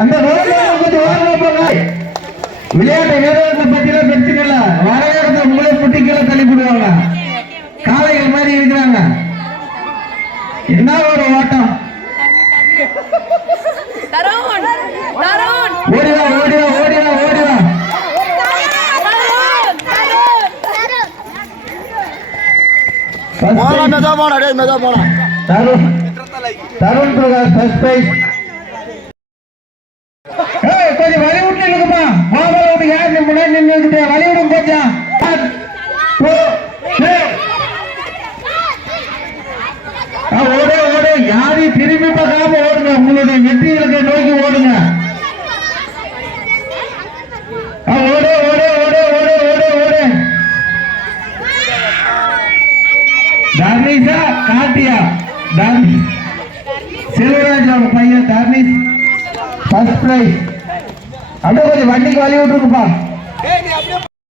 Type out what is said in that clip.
அந்த விளையாட்டு வீரர்களை பத்திலாம் பிரச்சனை இல்ல. வரவேற்க உங்களை புட்டி கீழே தள்ளி போடுவாங்க. காளைகள் மாதிரி இருக்கிறாங்க. என்ன ஒரு ஓட்டம்? ஓடிவா ஓடிவா ஓடிவா ஓடிவா. போனா மெதா போனா டேய் மெதா போனா தருண் தருண் பிரகாஷ் ஃபர்ஸ்ட் பிரைஸ் கொஞ்சம் வழி இருக்குமா மாமலை யார் நீ முன்னாடி நின்று இருக்குது கொஞ்சம் ஓடு ஓடு. யாரையும் திரும்பி பார்க்காம ஓடுங்க. உங்களுடைய வெற்றிகளுக்கு நோக்கி ஓடுங்க. ஆ, ஓடு ஓடு ஓடு ஓடு ஓடு ஓடு. தர்ணீஷா தர்ணீஷ் செல்வராஜ் அவங்க பையன் தர்ணீஷ் ஃபர்ஸ்ட் பிரைஸ் அப்படியே கொஞ்சம் வண்டிக்கு வழி விட்டுருக்குப்பா.